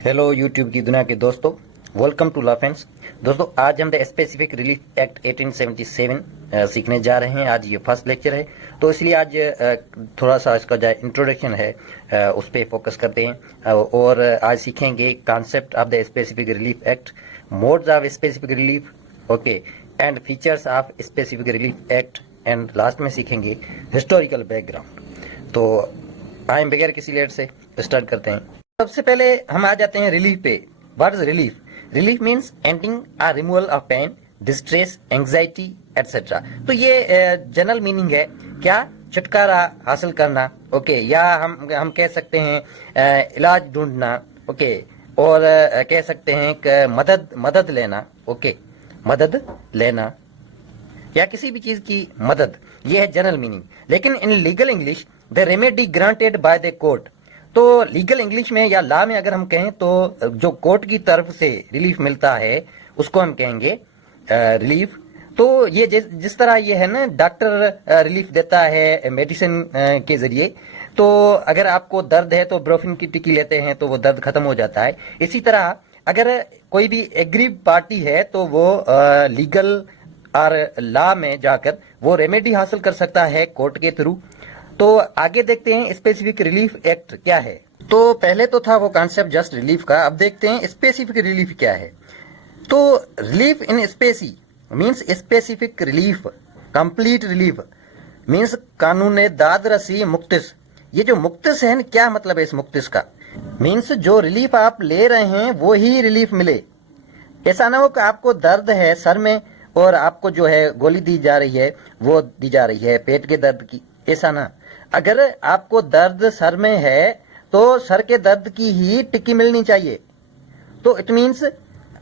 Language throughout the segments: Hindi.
हेलो यूट्यूब की दुनिया के दोस्तों, वेलकम टू लॉ फ्रेंड्स। दोस्तों, आज हम द स्पेसिफिक रिलीफ एक्ट 1877 सीखने जा रहे हैं। आज ये फर्स्ट लेक्चर है, तो इसलिए आज थोड़ा सा इसका जो इंट्रोडक्शन है उस पर फोकस करते हैं और आज सीखेंगे concept of the specific relief act, modes of specific relief, okay, and features of specific relief act, and last में सीखेंगे हिस्टोरिकल बैकग्राउंड। तो आए बगैर किसी लेट से स्टार्ट करते हैं। सबसे पहले हम आ जाते हैं रिलीफ पे। What is relief? Relief means ending or removal of pain, distress, anxiety etcetera. तो ये जनरल मीनिंग है, क्या छुटकारा हासिल करना, ओके, या हम कह सकते हैं इलाज ढूंढना, ओके, और कह सकते हैं कि मदद लेना, ओके, मदद लेना या किसी भी चीज की मदद, ये है जनरल मीनिंग। लेकिन in legal English the remedy granted by the court, तो लीगल इंग्लिश में या लॉ में अगर हम कहें तो जो कोर्ट की तरफ से रिलीफ मिलता है उसको हम कहेंगे रिलीफ। तो ये जिस तरह ये है ना, डॉक्टर रिलीफ देता है मेडिसिन के जरिए, तो अगर आपको दर्द है तो ब्रोफिन की टिक्की लेते हैं तो वो दर्द खत्म हो जाता है। इसी तरह अगर कोई भी एग्रीव पार्टी है तो वो लीगल और लॉ में जाकर वो रेमेडी हासिल कर सकता है कोर्ट के थ्रू। तो आगे देखते हैं स्पेसिफिक रिलीफ एक्ट क्या है। तो पहले तो था वो कॉन्सेप्ट जस्ट रिलीफ का, अब देखते हैं स्पेसिफिक रिलीफ क्या है। तो रिलीफ इन स्पेसी means specific relief, complete relief means कानून दाद रसी मुक्तिस। ये जो मुक्तिस है, क्या मतलब है इस मुक्तिस का? मींस जो रिलीफ आप ले रहे हैं वो ही रिलीफ मिले। ऐसा ना हो कि आपको दर्द है सर में और आपको जो है गोली दी जा रही है, वो दी जा रही है पेट के दर्द की, ऐसा ना। अगर आपको दर्द सर में है तो सर के दर्द की ही टिक्की मिलनी चाहिए। तो इट मींस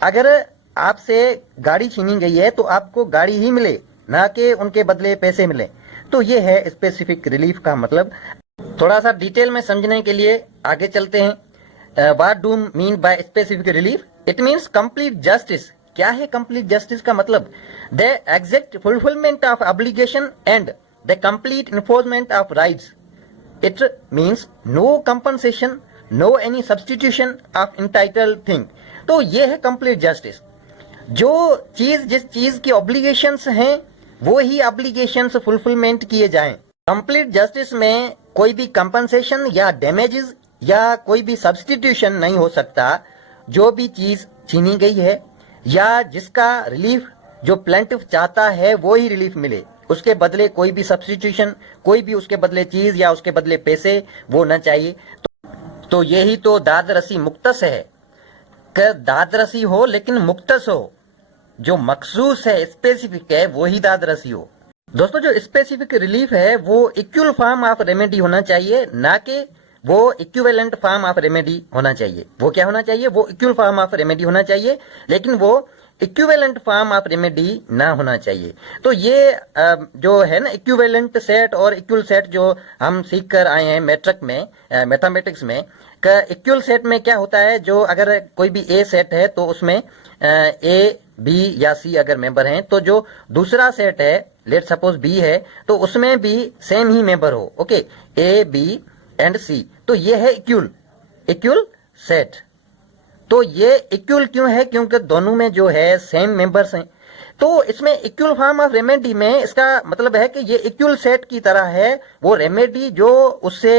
अगर आपसे गाड़ी छीनी गई है तो आपको गाड़ी ही मिले, ना कि उनके बदले पैसे मिले। तो ये है स्पेसिफिक रिलीफ का मतलब। थोड़ा सा डिटेल में समझने के लिए आगे चलते हैं। What do mean by specific relief? It means complete justice. क्या है कंप्लीट जस्टिस का मतलब? The exact fulfilment of obligation and the complete enforcement of rights. It means no compensation, no any substitution of entitled thing. तो ये है complete justice। जो चीज जिस चीज की obligations हैं वो ही obligations fulfillment किए जाएं। complete justice में कोई भी compensation या damages या कोई भी substitution नहीं हो सकता। जो भी चीज छीनी गई है या जिसका रिलीफ जो प्लेंटिफ चाहता है वो ही रिलीफ मिले, उसके बदले कोई भी सब्स्टिट्यूशन, कोई भी उसके बदले चीज या उसके बदले पैसे वो न चाहिए। तो यही तो दाद रसी मुक्तस है कि दाद रसी हो लेकिन मुक्तस हो, जो मखसूस है स्पेसिफिक है वो ही दाद रसी हो। दोस्तों, जो स्पेसिफिक रिलीफ है वो इक्वल फॉर्म ऑफ रेमेडी होना चाहिए, ना कि वो इक्विवेलेंट फॉर्म ऑफ रेमेडी होना चाहिए। वो क्या होना चाहिए? वो इक्वल फॉर्म ऑफ रेमेडी होना चाहिए, लेकिन वो इक्विवेलेंट फॉर्म ऑफ रेमेडी ना होना चाहिए। तो ये जो है ना इक्विवेलेंट सेट और इक्वल सेट जो हम सीख कर आए हैं मैट्रिक में, मैथमेटिक्स में, का इक्वल सेट में क्या होता है, जो अगर कोई भी ए सेट है तो उसमें ए बी या सी अगर मेंबर हैं, तो जो दूसरा सेट है, लेट सपोज बी है, तो उसमें भी सेम ही मेंबर हो, ओके, ए बी एंड सी। तो ये है इक्वल सेट। तो ये इक्वल क्यों है? क्योंकि दोनों में जो है सेम मेंबर्स हैं। तो इसमें इक्वल फॉर्म ऑफ रेमेडी में इसका मतलब है कि ये इक्वल सेट की तरह है। वो रेमेडी जो उससे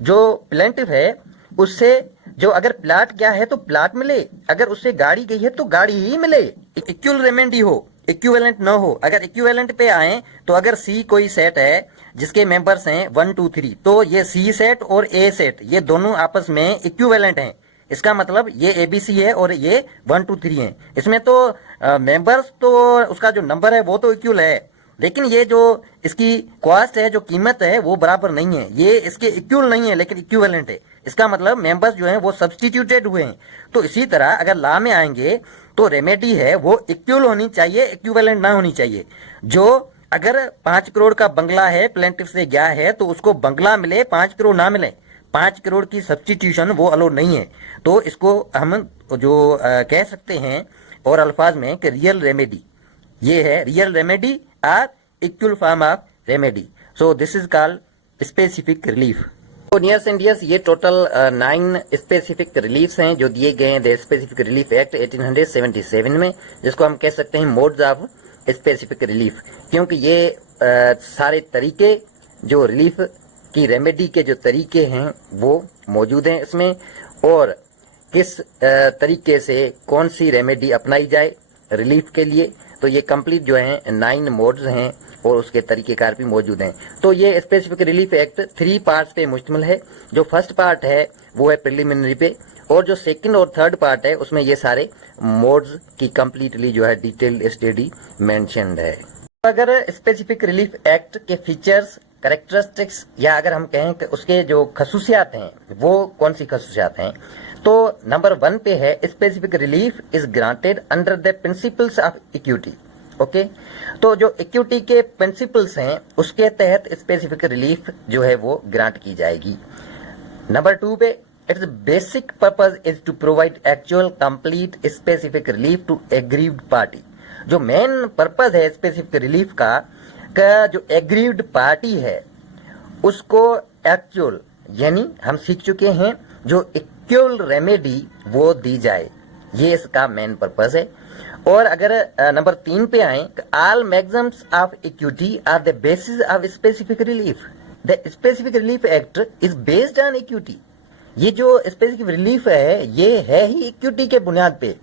जो प्लेंटिफ है उससे जो अगर प्लाट गया है तो प्लाट मिले, अगर उससे गाड़ी गई है तो गाड़ी ही मिले। इक्वल रेमेडी हो, इक्विवेलेंट न हो। अगर इक्विवेलेंट पे आए तो अगर सी कोई सेट है जिसके मेंबर्स हैं 1 2 3, तो ये सी सेट और ए सेट ये दोनों आपस में इक्विवेलेंट हैं। इसका मतलब ये एबीसी है और ये 1 2 3 है। इसमें तो मेंबर्स तो उसका जो नंबर है वो तो इक्वल है, लेकिन ये जो इसकी कॉस्ट है, जो कीमत है, वो बराबर नहीं है। ये इसके इक्वल नहीं है लेकिन इक्विवेलेंट है। इसका मतलब मेंबर्स जो हैं वो सब्स्टिट्यूटेड हुए हैं। तो इसी तरह अगर लॉ में आएंगे तो रेमेडी है वो इक्वल होनी चाहिए, इक्विवेलेंट ना होनी चाहिए। जो अगर 5 करोड़ का बंगला है, प्लेंटिफ से गया है, तो उसको बंगला मिले, 5 करोड़ ना मिले, 5 करोड़ की सब्स्टिट्यूशन वो अलो नहीं है। तो इसको हम जो कह सकते हैं और अल्फाज में कि रियल रेमेडी, ये है real remedy are equal form of remedy. So this is called specific relief. तो नियर्स एंड डियर्स, ये टोटल 9 स्पेसिफिक रिलीफ्स हैं जो दिए गए हैं द स्पेसिफिक रिलीफ एक्ट 1877 में, जिसको हम कह सकते हैं मोड्स ऑफ स्पेसिफिक रिलीफ, क्योंकि ये सारे तरीके जो रिलीफ की रेमेडी के जो तरीके हैं वो मौजूद हैं इसमें, और किस तरीके से कौन सी रेमेडी अपनाई जाए रिलीफ के लिए। तो ये कंप्लीट जो है 9 मोड्स हैं और उसके तरीकेकार भी मौजूद हैं। तो ये स्पेसिफिक रिलीफ एक्ट 3 पार्ट्स पे मुश्तमिल है। जो फर्स्ट पार्ट है वो है प्रिलिमिनरी पे, और जो सेकंड और थर्ड पार्ट है उसमें ये सारे मोड्स की कंप्लीटली जो है डिटेल्ड स्टडी मेंशन्ड है। अगर स्पेसिफिक रिलीफ एक्ट के फीचर्स, कैरेक्टरिस्टिक्स, या अगर हम कहें कि उसके जो खसूसियात हैं वो कौन सी खसूसियात हैं, तो नंबर 1 पे है specific relief is granted under the principles of equity. Okay, तो जो इक्विटी के प्रिंसिपल्स हैं उसके तहत स्पेसिफिक रिलीफ जो है वो ग्रांट की जाएगी। नंबर 2 पे its basic purpose is to provide actual complete specific relief to aggrieved party. जो मेन पर्पस है स्पेसिफिक रिलीफ का जो एग्रीव्ड पार्टी है उसको एक्चुअल, यानी हम सीख चुके हैं जो इक्वल रेमेडी वो दी जाए, ये इसका मेन पर्पस है। और अगर नंबर 3 पे आए, all maxims of equity are the basis of specific relief. The specific relief act is based on equity. ये जो स्पेसिफिक रिलीफ है ये है ही इक्विटी के बुनियाद पे,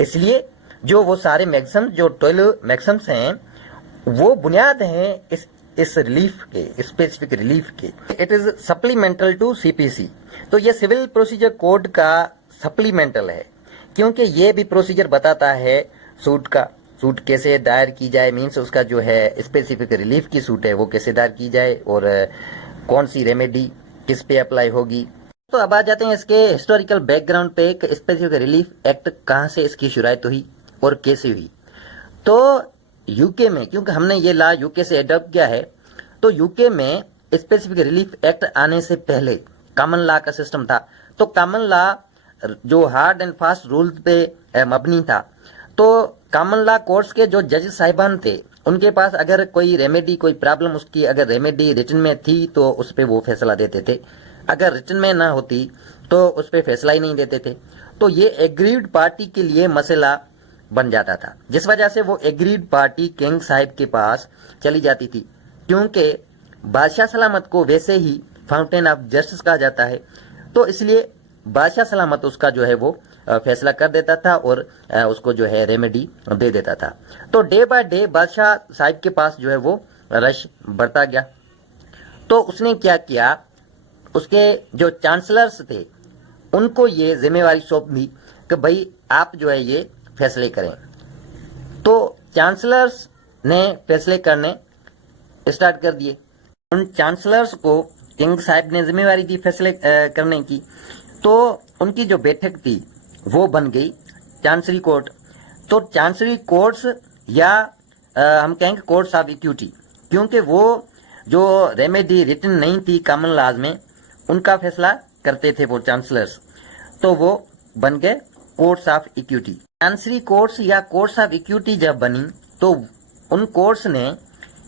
इसलिए जो वो सारे मैक्सिम्स, जो 12 मैक्सिम्स हैं वो बुनियाद हैं इस रिलीफ के, स्पेसिफिक रिलीफ के। It is supplemental to CPC. तो ये सिविल प्रोसीजर कोड का सप्लीमेंटल है, क्योंकि ये भी प्रोसीजर बताता है सूट कैसे दायर की जाए, मीन्स उसका जो है स्पेसिफिक रिलीफ की सूट है वो कैसे दायर की जाए और कौन सी रेमेडी किस पे अप्लाई होगी। तो अब आ जाते हैं इसके हिस्टोरिकल बैकग्राउंड पे कि स्पेसिफिक रिलीफ एक्ट कहाँ से इसकी शुरुआत हुई और कैसे हुई। तो यूके में, क्योंकि हमने ये लॉ यूके से एडॉप्ट किया है, तो यूके में स्पेसिफिक रिलीफ एक्ट आने से पहले कॉमन लॉ का सिस्टम था। तो कॉमन लॉ जो हार्ड एंड फास्ट रूल्स पे मबनी था, तो कॉमन लॉ कोर्ट्स के जो जज साहिबान थे उनके पास अगर कोई रेमेडी, कोई प्रॉब्लम, उसकी अगर रेमेडी रिटन में थी तो उस पर वो फैसला देते थे, अगर रिटन में ना होती तो उस पर फैसला ही नहीं देते थे। तो ये एग्रीड पार्टी के लिए मसला बन जाता था, जिस वजह से वो एग्रीड पार्टी किंग साहिब के पास चली जाती थी, क्योंकि बादशाह सलामत को वैसे ही फाउंटेन ऑफ जस्टिस कहा जाता है। तो इसलिए बादशाह सलामत उसका जो है वो फैसला कर देता था और उसको जो है रेमेडी दे देता था। तो डे बाय डे बादशाह साहिब के पास जो है वो रश बढ़ता गया। तो उसने क्या किया, उसके जो चांसलर्स थे उनको ये जिम्मेवारी सौंप दी कि भाई आप जो है ये फैसले करें। तो चांसलर्स ने फैसले करने स्टार्ट कर दिए। उन चांसलर्स को किंग साहब ने जिम्मेवारी दी फैसले करने की, तो उनकी जो बैठक थी वो बन गई चांसरी कोर्ट। तो चांसरी कोर्ट्स या हम कहेंगे कोर्ट्स ऑफ इक्विटी, क्योंकि वो जो रेमेडी रिटन नहीं थी कॉमन लॉज में उनका फैसला करते थे वो चांसलर्स, तो वो बन गए courts of equity. Chancery courts या कोर्ट्स ऑफ इक्विटी जब बनी तो उन कोर्ट्स ने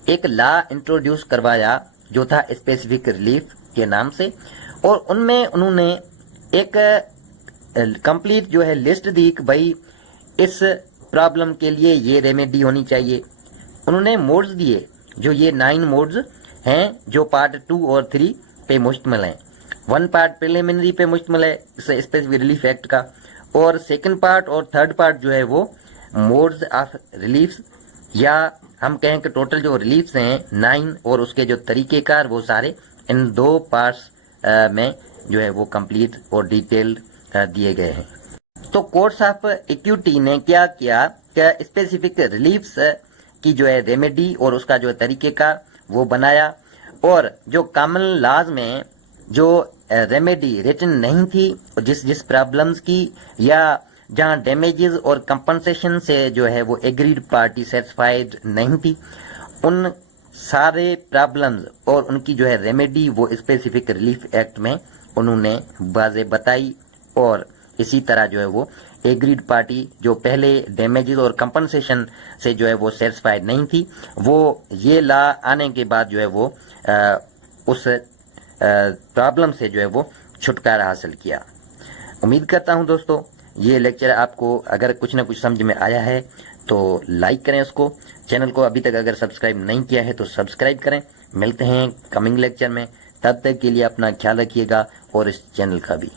एक लॉ इंट्रोड्यूस करवाया जो था स्पेसिफिक रिलीफ के नाम से, और उनमें उन्होंने एक कंप्लीट जो है लिस्ट दी कि भाई इस प्रॉब्लम के लिए ये रेमेडी होनी चाहिए। उन्होंने मोड्स दिए, जो ये 9 मोड्स हैं जो पार्ट 2 और 3 पे मुश्तमिल हैं। 1 पार्ट प्रिलिमिनरी पे मुश्तमिल है स्पेसिफिक रिलीफ एक्ट का, और सेकंड पार्ट और थर्ड पार्ट जो है वो मोड्स ऑफ रिलीफ, या हम कहें कि टोटल जो रिलीफ्स हैं 9 और उसके जो तरीकेकार वो सारे इन 2 पार्ट्स में जो है वो कंप्लीट और डिटेल्ड दिए गए हैं। तो कोर्ट्स ऑफ इक्विटी ने क्या किया कि स्पेसिफिक रिलीफ्स की जो है रेमेडी और उसका जो तरीकेकार वो बनाया, और जो कॉमन लॉज में जो रेमेडी रिटन नहीं थी जिस प्रॉब्लम्स की, या जहां डैमेजेस और कंपनसेशन से जो है वो एग्रीड पार्टी सेटिस्फाइड नहीं थी, उन सारे प्रॉब्लम्स और उनकी जो है रेमेडी वो स्पेसिफिक रिलीफ एक्ट में उन्होंने वाज़े बताई। और इसी तरह जो है वो एग्रीड पार्टी जो पहले डैमेजेस और कंपनसेशन से जो है वो सेटिस्फाइड नहीं थी, वो ये लॉ आने के बाद जो है वो उस प्रॉब्लम से जो है वो छुटकारा हासिल किया। उम्मीद करता हूं दोस्तों ये लेक्चर आपको अगर कुछ ना कुछ समझ में आया है तो लाइक करें उसको। चैनल को अभी तक अगर सब्सक्राइब नहीं किया है तो सब्सक्राइब करें। मिलते हैं कमिंग लेक्चर में, तब तक के लिए अपना ख्याल रखिएगा और इस चैनल का भी।